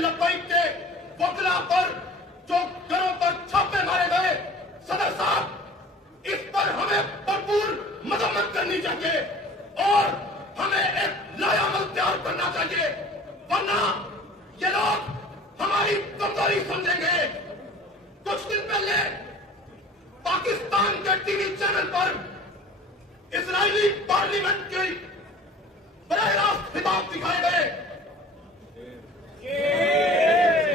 लब्बैक के वकला पर जो घरों पर छापे मारे गए, सदर साहब, इस पर हमें भरपूर मजम्मत करनी चाहिए और हमें एक लायामल तैयार करना चाहिए, वरना ये लोग हमारी कमजोरी समझेंगे। कुछ दिन पहले पाकिस्तान के टीवी चैनल पर इजरायली पार्लियामेंट के बराह रास्त खिताब दिखाए गए।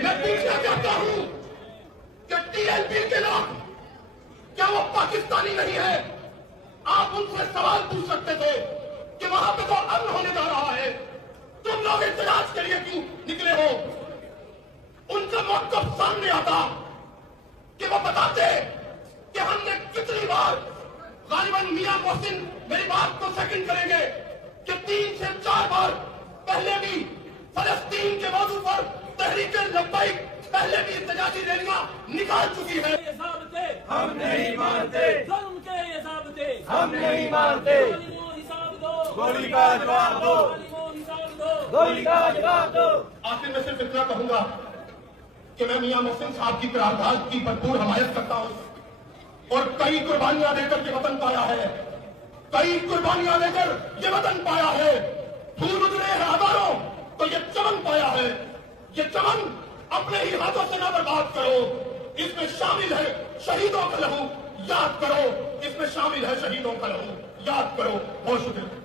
मैं पूछना चाहता हूं कि टीएलपी के लोग क्या वो पाकिस्तानी नहीं है? आप उनसे सवाल पूछ सकते थे कि वहां पे तो अमन होने जा रहा है, तुम लोग इख्तिलाफ के लिए क्यों निकले हो? उनका मौक़िफ़ सामने आता कि वो बताते कि हमने कितनी बार, गालिबन मियां मोहसिन मेरी बात को सेकंड करेंगे, कि 3 से 4 बार पहले भी फलस्तीन के मौजू पर तहरीक लब्बैक पहले भी इत्तेजाजी रैलियां निकाल चुकी है। हम नहीं मानते, जुल्म के ये ज़ाब्ते हम नहीं मानते। हिसाब दो, गोली का जवाब दो, हिसाब दो, गोली का जवाब दो। आखिर में सिर्फ इतना कहूंगा कि मैं मियां मोहसिन साहब की करारदाद की भरपूर हमायत करता हूं और कई कुर्बानियां देकर ये वतन पाया है, कई कुर्बानियां देकर ये वतन पाया है। फूल उजड़े हैं हजारों तो ये चमन पाया है। ये चमन अपने ही हाथों से ना बर्बाद करो, इसमें शामिल है शहीदों का लहू, याद करो, इसमें शामिल है शहीदों का लहू, याद करो। बहुत शुक्रिया।